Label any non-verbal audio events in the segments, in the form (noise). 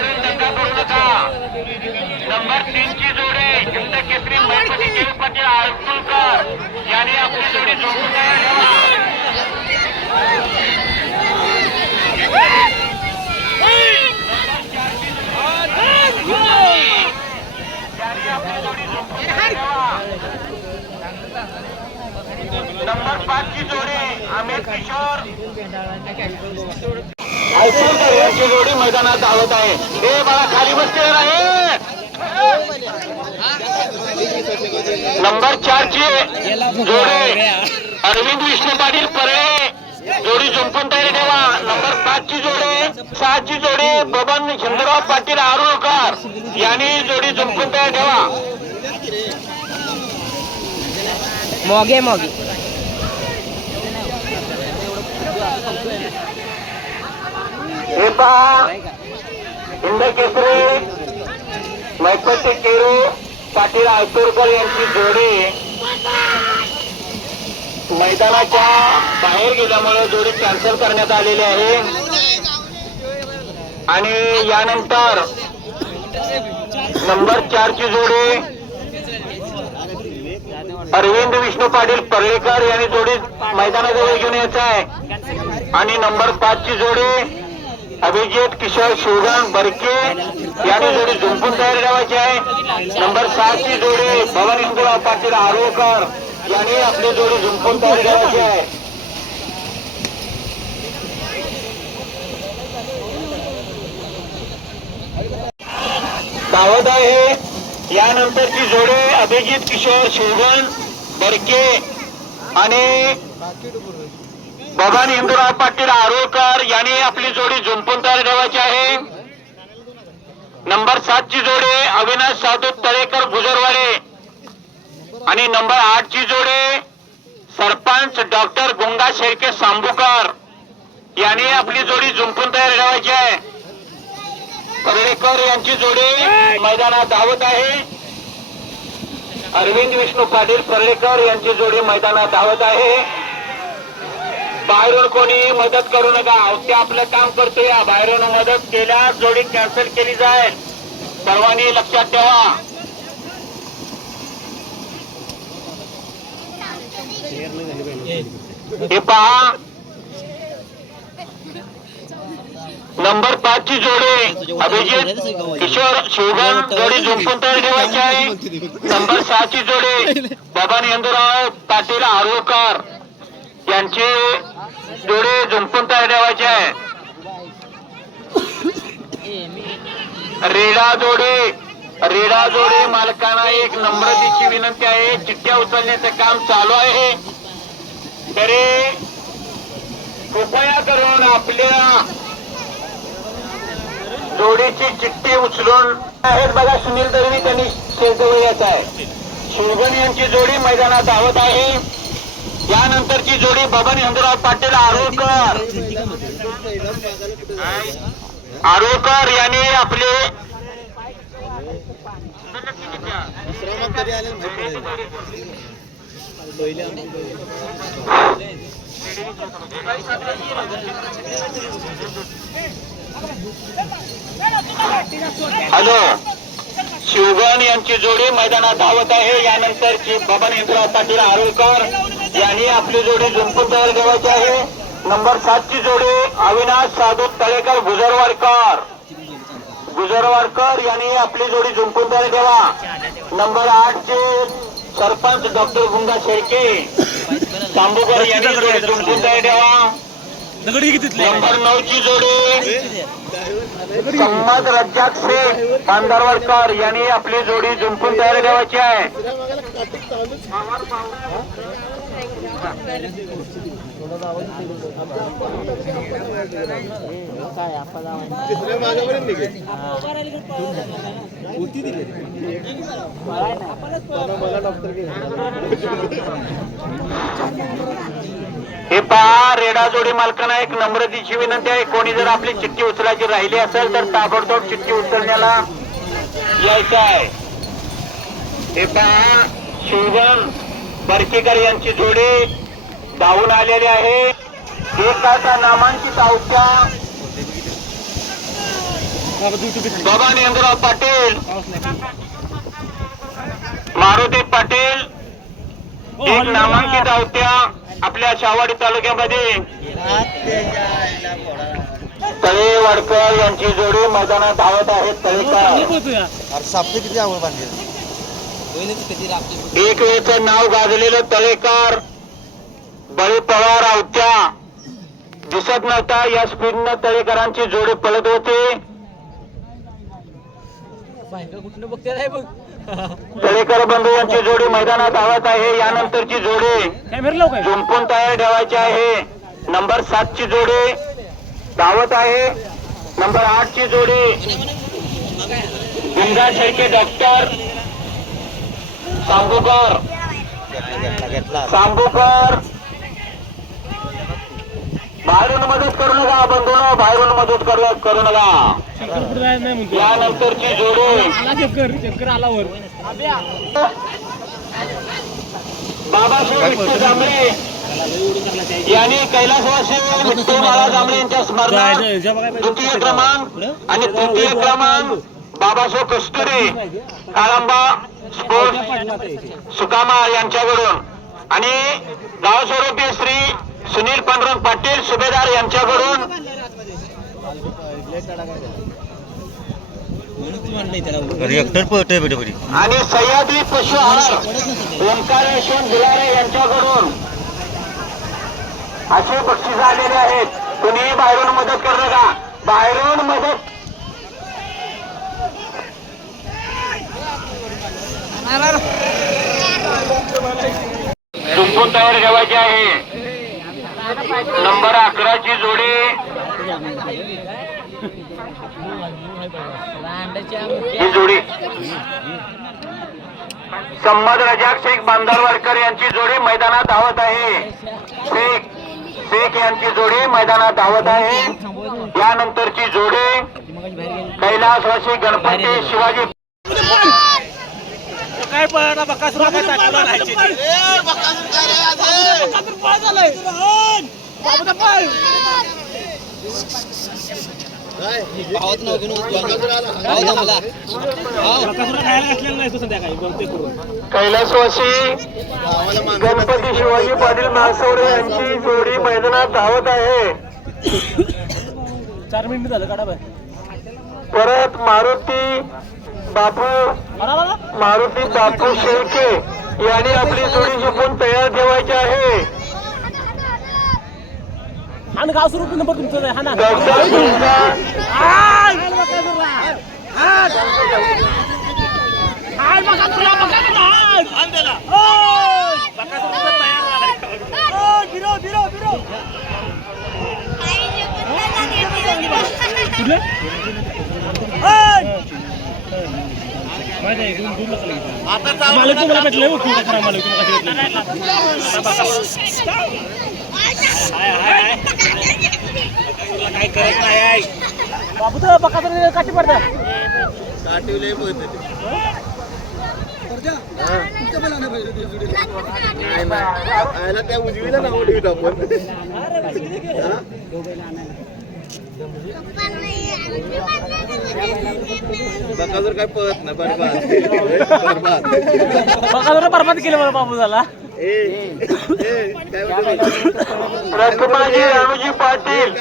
बाहेरून धंदा करू नका नंबर तीनची जोडी हिंद केसरी महिपती तिरुपती आळकुलकर यांनी आपली जोडी झोपून नंबर पाच ची जोडी अमित किशोर. आयसोलकर यांची जोडी मैदानात धावत आहे. हे बाळा खाली बसलेला आहे नंबर चारची जोडी. अरविंद विष्णू पाटील परळे जोडी जुंपून तयारी ठेवा. नंबर पाचची जोडी. सहाची जोडी बबन चंद्रराव पाटील आरुळकर यांनी जोडी जुंपून तयारी ठेवा. मोगे मोगे. हे पहा हिंद केसरी मैपती केरू पाटील आयतोरकर यांची जोडी. मैदानाच्या बाहेर गेल्यामुळे जोडी कॅन्सल करण्यात आलेली आहे. आणि यानंतर नंबर चारची जोडी अरविंद विष्णू पाटील पर्लेकर यांनी जोडी मैदानाजवळ घेऊन यायचं आहे. आणि नंबर पाच ची जोडी अभिजित किशोर शिवगण बरके यांनी जोडी झुंपून तयारी ठेवायची आहे. नंबर सात ची जोडी भवन इंदुराव पाटील आरोकर यांनी आपली जोडी झुंपून तयारी ठेवायची आहे. दावत आहे. यानंतरची जोडी अभिजित किशोर शिवगण बरके आणि भगवान इंदुराव पाटील आरोळकर यांनी आपली जोडी झुंपून तयार ठेवायची आहे. नंबर सात ची जोडी अविनाश साधू तळेकर गुजरवाडे आणि नंबर आठ ची जोडी सरपंच डॉक्टर गोंगा शेळके सांबुकर यांनी आपली जोडी झुंपून तयार ठेवायची आहे. पर्लेकर यांची जोडी मैदानात धावत आहे. अरविंद विष्णू पाटील पर्लेकर यांची जोडी मैदानात धावत आहे. बाहेरून कोणी मदत करू नका. ते आपलं काम करतोय. या बाहेरून मदत केल्यास जोडी कॅन्सल केली जाईल. सर्वांनी लक्षात ठेवा. हे पहा. नंबर पाच ची जोडी. अभिजित किशोर शिवगण जोडी झुंपून तयार ठेवायची आहे. नंबर सहा ची जोडी. बाबा नेंदुराव पाटील आरोकर यांची जोडे जुंपून तयार ठेवायचे आहे. रेडा जोडे रेडा जोडे मालकांना एक नम्रतेची विनंती आहे. चिठ्ठ्या उचलण्याचं काम चालू आहे. तरी कृपया करून आपल्या जोडीची चिठ्ठी उचलून आहेत बघा सुनील दरवी त्यांनी शेजवळ यायचं आहे. शिवगण यांची जोडी मैदानात धावत आहे. यानंतरची जोडी बबन हिंदुराव पाटील आरोळकर. आरोळकर यांनी आपले हॅलो शिवगण यांची जोडी मैदानात धावत आहे. यानंतरची बबन इंद्रा पाटील आरोळकर. यांनी आपली जोडी झुंपून तयार ठेवायची आहे. नंबर सात ची जोडी अविनाश साधू तळेकर गुजरवाडकर. गुजरवाडकर यांनी आपली जोडी झुंपून तयार ठेवा. नंबर आठ चे सरपंच डॉक्टर गुंगा शेळके. सांबुकर यांनी जोडी झुंपून तयार ठेवा. नंबर नऊ ची जोडी संमत रज्जाक शेख पांढरवडकर यांनी आपली जोडी झुंपून तयार ठेवायची आहे. हे पहा रेडा जोडी मालकांना एक नम्रतेची विनंती आहे. कोणी जर आपली चिठ्ठी उचलायची राहिली असेल तर ताबडतोब चिठ्ठी उचलण्याला यायचं आहे. हे पहा शिवगण बरकेकर यांची जोडी धावून आलेली आहे. एकाचा नामांकित अवक्या बाबा नेंद्रराव पाटील. मारुती पाटील. एक नामांकित आवत्या आपल्या शावाडी तालुक्यामध्ये. तळे वडकर यांची जोडी मैदानात धावत आहेत तळेकर. किती आवड बांधली. एक वेळचं नाव गाजलेलं तळेकर बळी पवार आवत्या दिसत नव्हता या स्पीडनं तळेकरांची जोडी पळत होते. तळेकर बंधू यांची जोडी मैदानात धावत आहे यानंतरची जोडी जुंपून तयार ठेवायची आहे. नंबर सात ची जोडी धावत आहे. नंबर आठ ची जोडी शेळके डॉक्टर सांबुकर सांबुकर बाहेरून मदत करू नका बंधून. बाहेरून मदत करू करू नका. यानंतरची जोडी. चक्कर चक्कर आला वर. बाबासाहेब विठ्ठल जांभळे यांनी कैलासवासी विठ्ठल बाळा जांभळे यांच्या स्मरणार्थ द्वितीय क्रमांक आणि तृतीय क्रमांक बाबासाहेब कस्तुरे काळंबा स्पोर्ट्स सुकामा यांच्याकडून. आणि गाव स्वरूपी श्री सुनील पांडुरंग पाटील सुभेदार यांच्याकडून. आणि सह्याद्री पशु आहार ओंकार यशवंत बिलारे यांच्याकडून. असे बक्षीस आलेले आहेत. कुणीही बाहेरून मदत करू नका. बाहेरून मदत जुंपून तयार ठेवायची आहे. नंबर अकराची जोडी. ही जोडी. संमद रजाक शेख बांधारवाडकर यांची जोडी मैदानात धावत आहे. शेख शेख यांची जोडी मैदानात धावत आहे. यानंतरची जोडी कैलासवासी गणपती शिवाजी काय पळा बकासूर काय टाकला नाही बकासूर खायला घातलेलं नाही तो संध्याकाळी बहुतेक करून कैलासवासी गणपती शिवाजी पाटील मासवडे यांची जोडी मैदानात धावत आहे. चार मिनिट झालं काढा परत मारुती बापू मारुती बापू शेळके यांनी आपली जोडी झुकून तयार ठेवायची आहे. हा ना गाव सुरू नंबर तुमचं आहे, हा ना. कुठलं? मालक तुम्हाला हो, तुम्ही खरा मालक तुम्हाला काय करत नाही. बाबू तर बकासूर काठी पडतात त्या उजवीला नाव ठेवत आपण. बकाजूर काय पळत नाही बरबाद. (laughs) बरबाद बकासूर बरबाद केलं मला बाबू झाला. रखमाजी पाटील.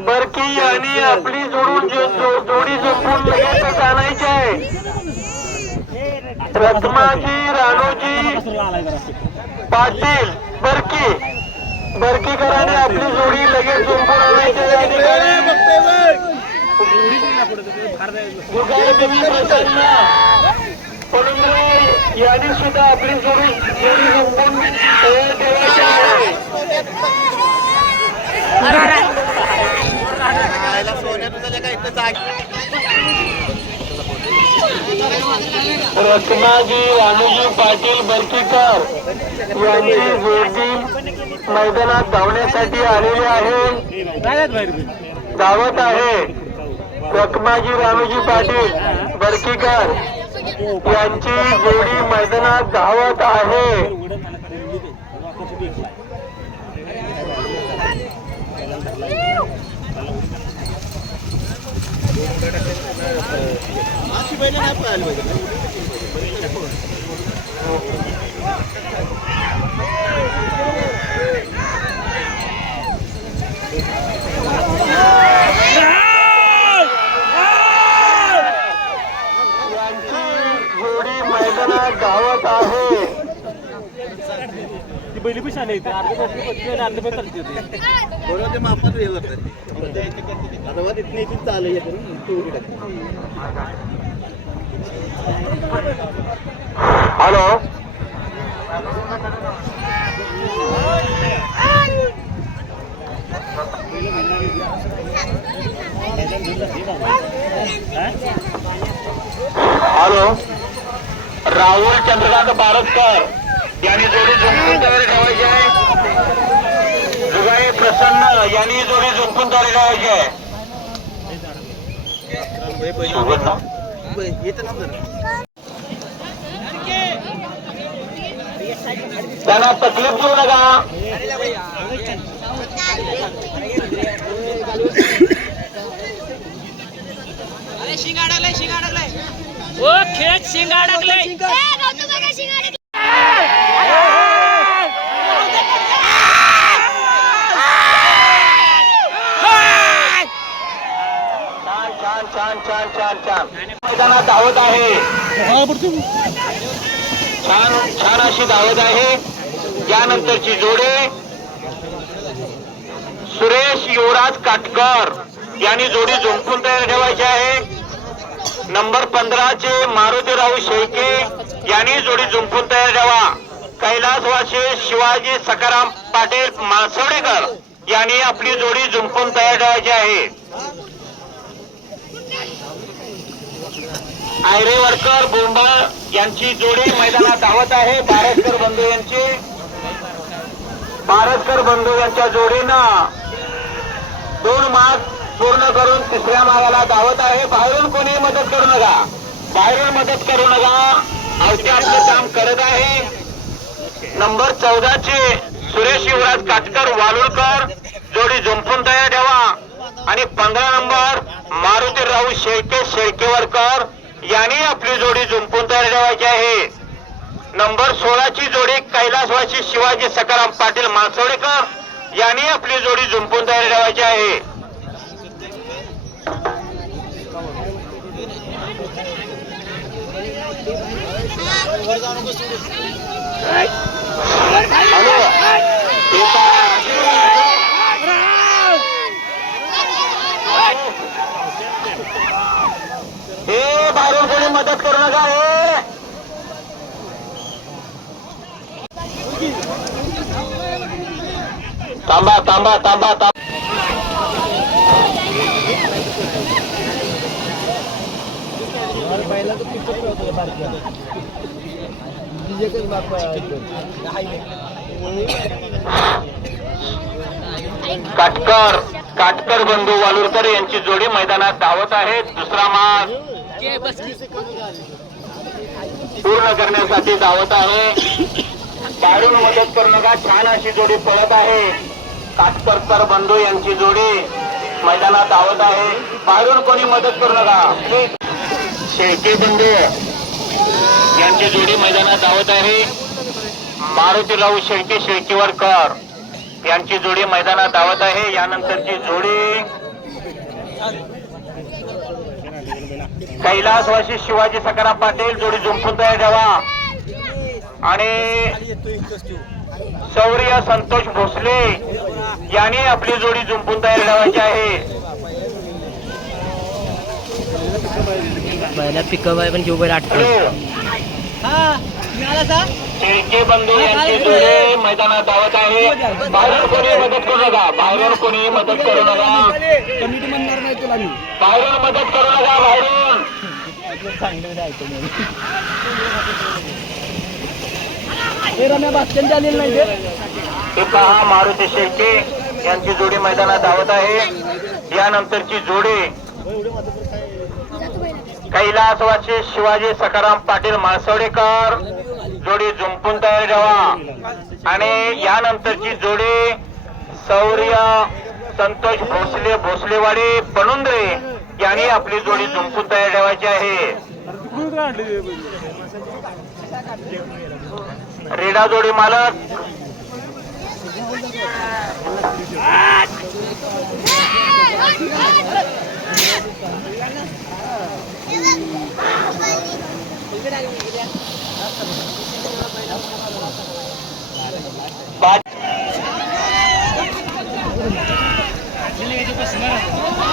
बरकी यांनी आपली जोडून जोडी झोपून लगेच आणायची आहे रखमाजी राणूजी पाटील बरकी. बरकीकरांनी आपली जोडी लगेच झोपून आणायची. या ठिकाणी यांनी सुद्धा आपली जोडी जोडी झोपून ठेवायची आहे. सोन्या तुझ्या काय इथं जाग. रत्नाजी राणूजी पाटील बर्कीकर यांची जोडी मैदानात धावण्यासाठी आलेली आहे. धावत आहे. रखमाजी राणूजी पाटील बर्कीकर यांची जोडी मैदानात धावत आहे. उघडं खाणं बैल नाही पाहिजे जोडी मैदानात धावत आहे बैली पण शाने येते अर्धे बसले बसले आणि अर्धे पण चालते होते. बरोबर ते मापात हे होतं आता वा तिथनं इथून चालू येते ना तेवढी टाकते. हॅलो. हॅलो. राहुल चंद्रकांत बारसकर. यांनी जोडी झुंपून तयारी ठेवायची आहे. जुगाई प्रसन्न यांनी जोडी झुंपून तयारी ठेवायची आहे. त्यांना तकलीफ देऊ नका. ओ खेळ शिंग अडकले छान छान छान छान मैदानात धावत आहे. छान छान अशी धावत आहे. यानंतरची जोडे. सुरेश युवराज काटकर यांनी जोडी झुंपून तयार ठेवायची आहे. नंबर पंधराचे मारुतीराव शेळके यांनी जोडी झुंपून तयार ठेवा. कैलासवासी शिवाजी सकाराम पाटील मासवडेकर यांनी आपली जोडी झुंपून तयार ठेवायची आहे. आयरेवरकर बोंबळ यांची जोडी मैदानात धावत आहे. बारसकर बंधू यांची. बारसकर बंधू यांच्या जोडीनं दोन मार्क पूर्ण करून तिसऱ्या मागाला धावत आहे. बाहेरून कोणी मदत करू नका. बाहेरून मदत करू नका. अवते आपलं काम करत आहे. नंबर चौदाचे सुरेश युवराज काटकर वालुळकर जोडी झुंपून तयार ठेवा. आणि पंधरा नंबर मारुती राऊ शेळके शेळकेवरकर. यांनी आपली जोडी झुंपून तयार ठेवायची आहे. नंबर सोळाची जोडी कैलासवासी शिवाजी सकाराम पाटील मासवडेकर यांनी आपली जोडी झुंपून तयार ठेवायची आहे. हॅलो हे हे बाहेरून कोणी मदत करू नका रे थांबा थांबा थांबा थांबा. काटकर काटकर बंधू वालुरकर यांची जोडी मैदानात धावत आहे दुसरा मास. पूर्ण करण्यासाठी धावत आहे. बाहेरून मदत करू नका. छान अशी जोडी पळत आहे. काटकरकर बंधू यांची जोडी मैदानात धावत आहे. बाहेरून कोणी मदत करू नका. शेळके बंधू यांची जोडी मैदानात धावत आहे. मारुती राऊ शेळके शेळकेवरकर यांची जोडी मैदानात धावत आहे. यानंतरची जोडी कैलासवासी शिवाजी सकाराम पाटील जोडी झुंपून तयार ठेवा आणि शौर्य संतोष भोसले यांनी आपली जोडी झुंपून तयार ठेवायची आहे. पिकअप आहे पण हॅलो. शेळके बंधू यांची जोडी मैदानात धावत आहे. बाहेरून कोणी मदत करू नका. बाहेरून कोणी मदत करू नका. बाहेरून मदत करू नका बाहेरून. हे पहा मारुती शेळके यांची जोडी मैदानात धावत आहे. यानंतरची जोडी वाचे शिवाजी सकाराम पाटील माळसवडेकर. जोडी झुंपून तयार ठेवा. आणि यानंतरची जोडी शौर्य संतोष भोसले भोसलेवाडी पणुंद्रे यांनी आपली जोडी झुंकून तयार ठेवायची आहे रेडा जोडी मालक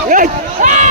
Hey!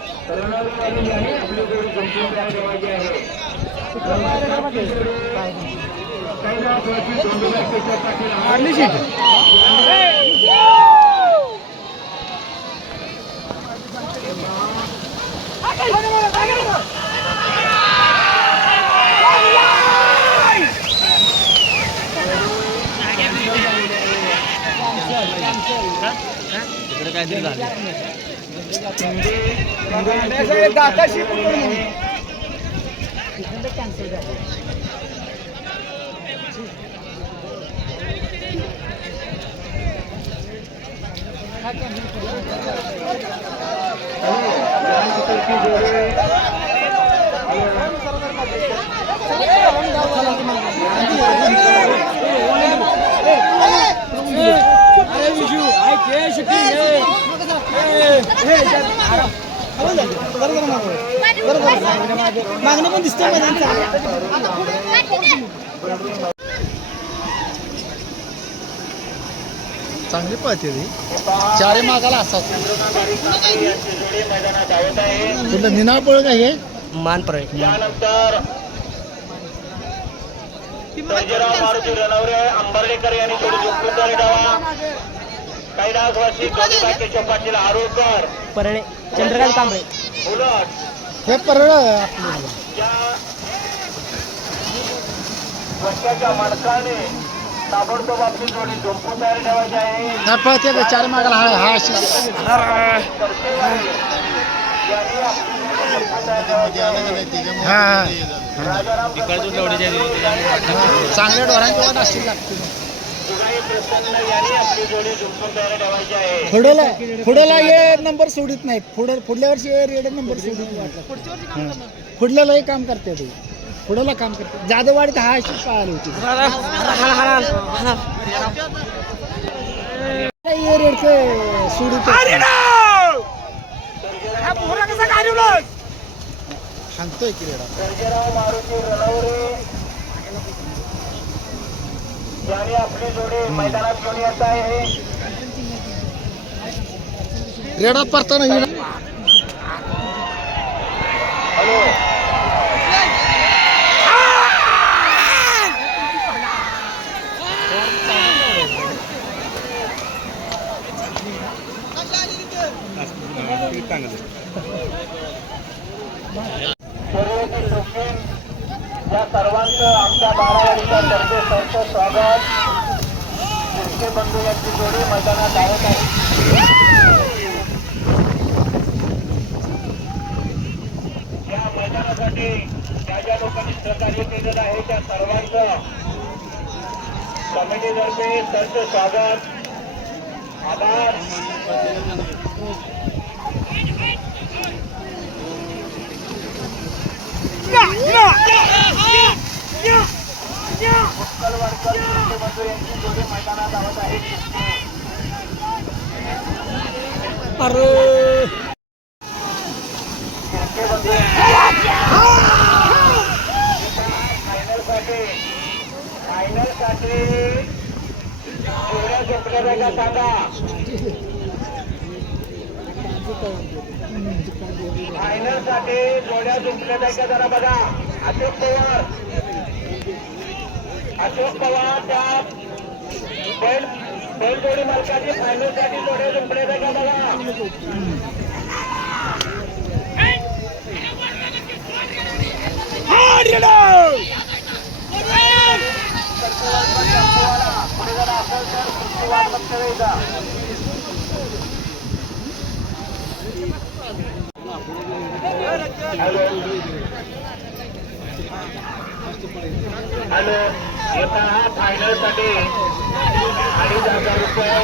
आकाराम शिंदे आंबेवाडी यांची जोडी मैदानात धावण्यासाठी आलेली आहे यांनी जोडी जिंकून ठेवली आहे. आणि चंद्रकांत मारुती रणवीर आंबळे रणवीरवाडी यांनी आपली जोडी जिंकून ठेवायची आहे रणवीरची जोडी कैलासवासी धोंडोबा केशव पाटील आंबळे इकडे काहीतरी झालं यानंतरची जोडी मागणी पण दिसते चांगली पळते ती. चारे मागाला असतात. तुला निनाळ पळ का हे? मान प्रयोग यानंतर मारुती अंबर्डेकर यांनी जिंकून झाली. डावा कैलासवासी पाटील परणे चंद्रकांत कांबळे. उलट. हे परळ वर्षाच्या मालकाने ताबडतोब आपली जोडी झोपून तयारी ठेवायची आहे. नाही पळते का चार मागाला हा हा अशी. हा. हा चांगल्या डोरांची वाट अशी लागते. पुढेला पुढेला हे नंबर सोडित नाही. पुढे पुढल्या वर्षी हे रेड नंबर सोडित वाटलं पुढल्यालाही काम करते ते. पुढेला काम करते. जादवाडीत हा अशी पाहिली होती. हे रेडचं सोडित हाणतोय की रेडा सर्जेराव आपली जोडी मैदानात घेऊन येत आहे. रेडा परताना सर्वांचं आमच्या बारावाडीच्या तर्फे सरचं स्वागत. शिर्के बंधू यांची जोडी मैदानात धावत आहे या मैदानासाठी ज्या ज्या लोकांनी सहकार्य केलेलं आहे त्या सर्वांचं कमिटीतर्फे सरचं स्वागत. आभार उत्कलवाडकर शिर्के बंधू यांची जोडी मैदानात धावत आहे अरे फायनलसाठी जोड्या झोपल्या का सांगा फायनलसाठी जोड्या झोपल्या का जरा बघा अशोक पवार अशोक पवार त्या बैल बैलजोडी मालकाची फायनलसाठी जोड्या झोपल्या का बघा पुढे जर असेल तर वाट बघता जायचा हॅलो आता येता हा फायनलसाठी अडीच हजार रुपये